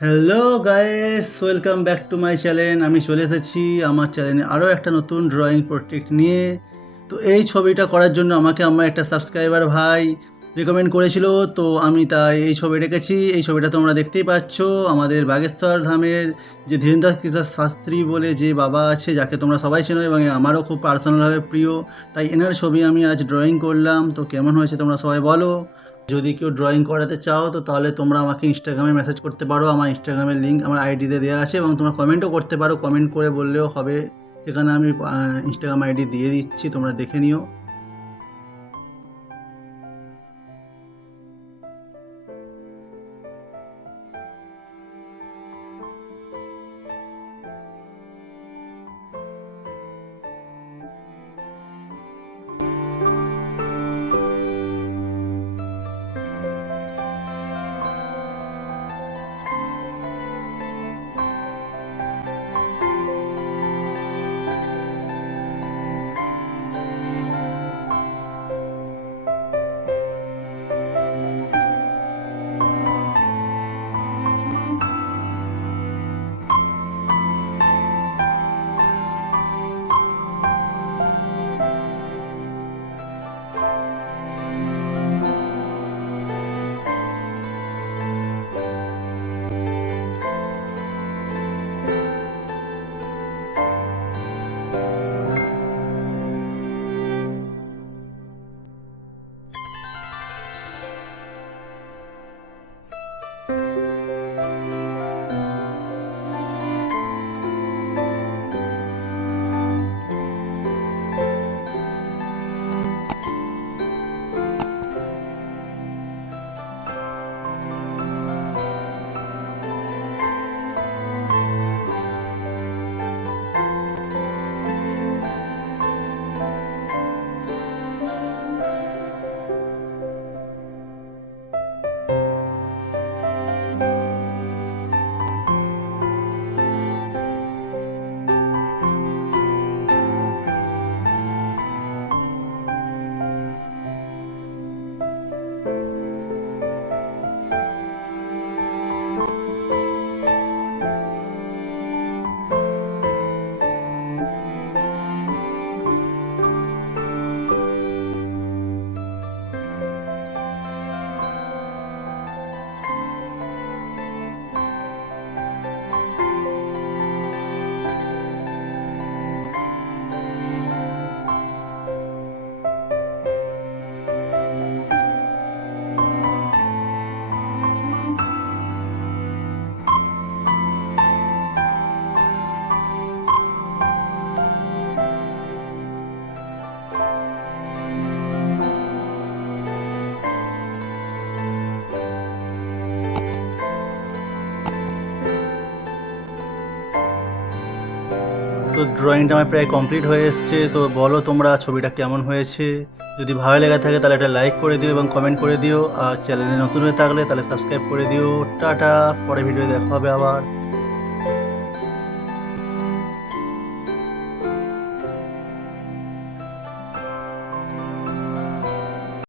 Hello guys, welcome back to my channel. আমি চলে এসেছি আমার চ্যানেলে আরও একটা নতুন ড্রয়িং প্রজেক্ট নিয়ে। তো এই ছবিটা করার জন্য আমাকে আমার একটা সাবস্ক্রাইবার ভাই রেকমেন্ড করেছিল, তো আমি তাই এই ছবি রেখেছি। এই ছবিটা তোমরা দেখতেই পাচ্ছ, আমাদের বাগেশ্বর ধামের যে ধীরেন্দ্র কিশোর শাস্ত্রী বলে যে বাবা আছে, যাকে তোমরা সবাই চেনো এবং আমারও খুব পার্সোনালভাবে প্রিয়। তাই এনার ছবি আমি আজ ড্রয়িং করলাম। তো কেমন হয়েছে তোমরা সবাই বলো। যদি কেউ ড্রয়িং করাতে চাও তো তাহলে তোমরা আমাকে ইনস্টাগ্রামে মেসেজ করতে পারো। আমার ইনস্টাগ্রামের লিঙ্ক আমার আইডিতে দেওয়া আছে, এবং তোমরা কমেন্টও করতে পারো। কমেন্ট করে বললেও হবে, সেখানে আমি ইনস্টাগ্রাম আইডি দিয়ে দিচ্ছি, তোমরা দেখে নিও। তো ড্রয়িংটা আমার প্রায় কমপ্লিট হয়ে এসছে। তো বলো তোমরা ছবিটা কেমন হয়েছে। যদি ভালো লেগে থাকে তাহলে একটা লাইক করে দিও এবং কমেন্ট করে দিও, আর চ্যানেলে নতুন হয়ে থাকলে তাহলে সাবস্ক্রাইব করে দিও। টাটা, পরে ভিডিও দেখা হবে আবার।